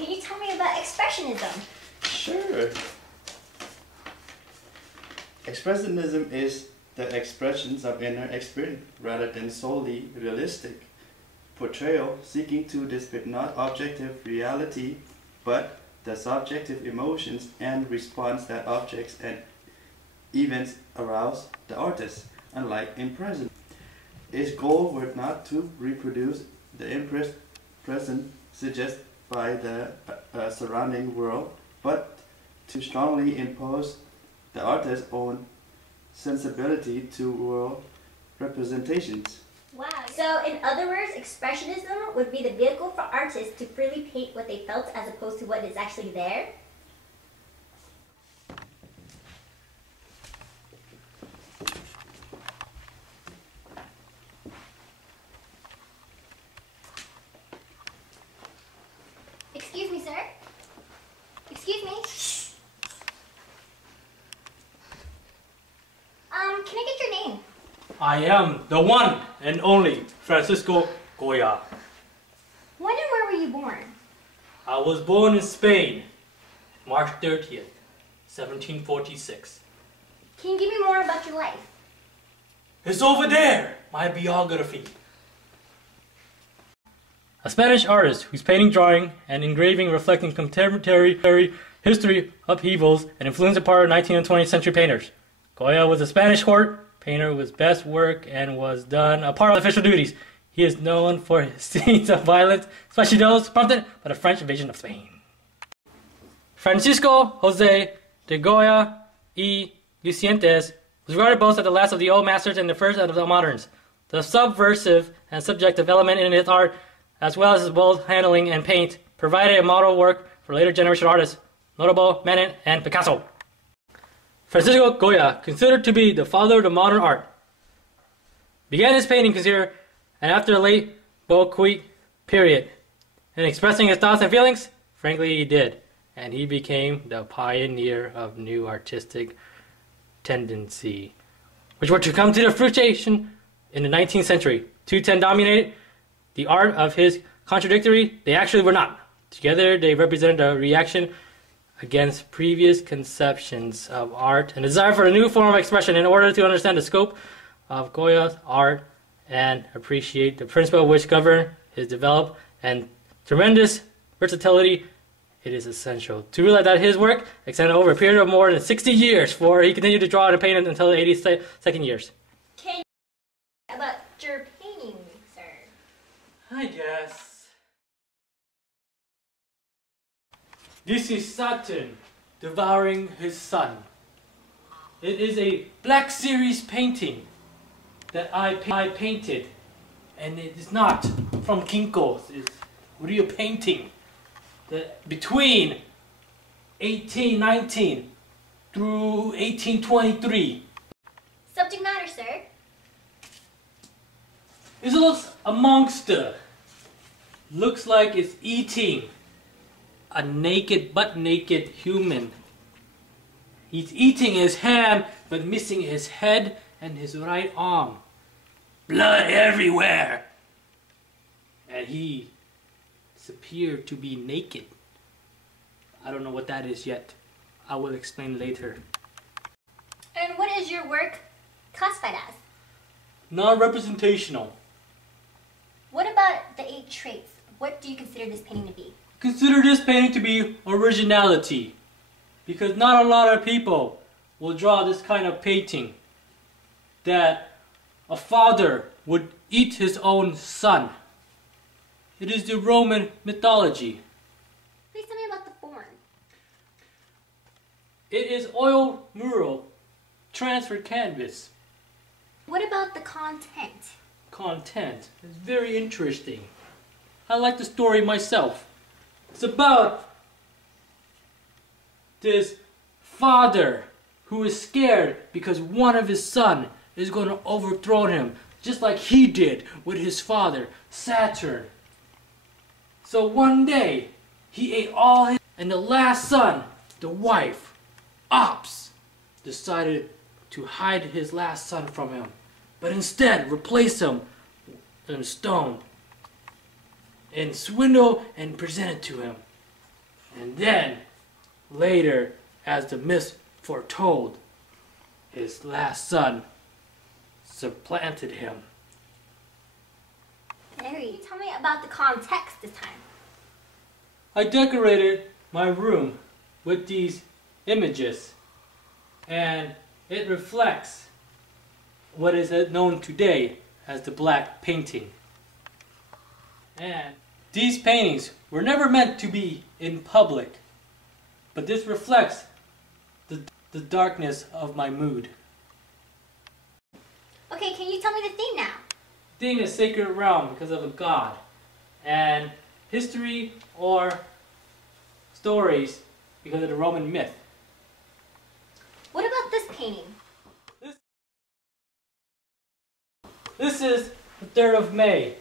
Can you tell me about Expressionism? Sure. Expressionism is the expressions of inner experience rather than solely realistic portrayal, seeking to depict not objective reality but the subjective emotions and response that objects and events arouse the artist. Unlike Impressionism, its goal was not to reproduce the impression suggested by the surrounding world, but to strongly impose the artist's own sensibility to world representations. Wow. So, in other words, Expressionism would be the vehicle for artists to freely paint what they felt as opposed to what is actually there? Excuse me, sir? Excuse me? Can I get your name? I am the one and only Francisco Goya. When and where were you born? I was born in Spain, March 30th, 1746. Can you give me more about your life? It's over there, my biography. A Spanish artist whose painting, drawing, and engraving reflecting contemporary history upheavals and influenced a part of 19th and 20th century painters. Goya was a Spanish court painter with best work and was done a part of official duties. He is known for his scenes of violence, especially those prompted by the French invasion of Spain. Francisco José de Goya y Lucientes was regarded both as the last of the old masters and the first of the moderns. The subversive and subjective element in his art, as well as his bold handling and paint, provided a model work for later generation artists, notable Manet and Picasso. Francisco Goya, considered to be the father of the modern art, began his painting career and after the late Beaux-Arts period. In expressing his thoughts and feelings, frankly he did, and he became the pioneer of new artistic tendency, which were to come to the fruition in the 19th century. 210 dominated the art of his contradictory. They actually were not. Together they represented a reaction against previous conceptions of art and desire for a new form of expression. In order to understand the scope of Goya's art and appreciate the principle which govern his developed and tremendous versatility, it is essential to realize that his work extended over a period of more than 60 years, for he continued to draw and paint until the 82nd years. Can you tell me about your painting, sir? I guess. This is Saturn devouring his sun. It is a Black Series painting that I painted, and it is not from Kinko's. It's real painting that between 1819 through 1823. Subject matter, sir? It looks a monster. Looks like it's eating a naked, butt naked human. He's eating his hand, but missing his head and his right arm. Blood everywhere. And he appeared to be naked. I don't know what that is yet. I will explain later. And what is your work classified as? Non-representational. What about the 8 traits? What do you consider this painting to be? Consider this painting to be originality, because not a lot of people will draw this kind of painting, that a father would eat his own son. It is the Roman mythology. Please tell me about the form. It is oil mural transferred canvas. What about the content? Content is very interesting. I like the story myself. It's about this father who is scared because one of his sons is going to overthrow him, just like he did with his father, Saturn. So one day, he ate all his, and the last son, the wife, Ops, decided to hide his last son from him, but instead replace him in stone and swindle and present it to him. And then, later, as the myth foretold, his last son supplanted him. Very. Tell me about the context this time. I decorated my room with these images, and it reflects what is known today as the black painting. And these paintings were never meant to be in public, but this reflects the darkness of my mood. Okay, can you tell me the theme now? Theme is sacred realm because of a god, and history or stories because of the Roman myth. What about this painting? This is the 3rd of May,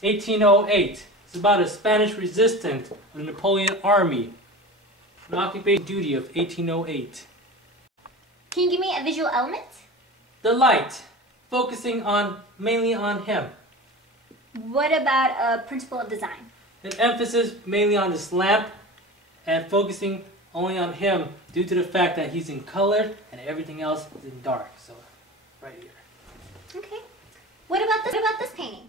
1808. It's about a Spanish resistance of the Napoleon army, an occupation duty of 1808. Can you give me a visual element? The light, focusing mainly on him. What about a principle of design? An emphasis mainly on this lamp and focusing only on him due to the fact that he's in color and everything else is in dark. So, right here. Okay. What about this painting?